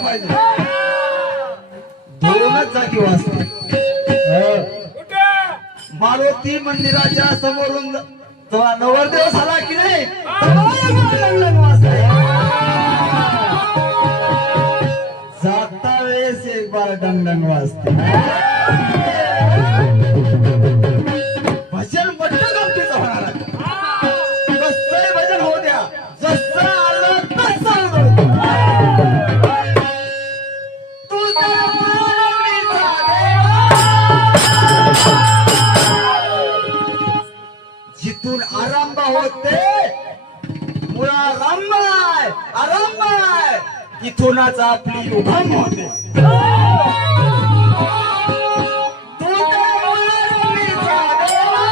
पाहिजे. दोनच जागी मारुती मंदिराच्या समोरून तेव्हा नवरदेव झाला की नाही? जाता वेळेस एक बार डंगडंग वाजते. भजन म्हटलं गमतीच होणार भजन होऊ द्या. जसं देवा. जिथून आरंभ होते मुळा आरंभ आहे आरंभ आहे इथूनच आपली उभम होते तुझा मानवीचा देवा.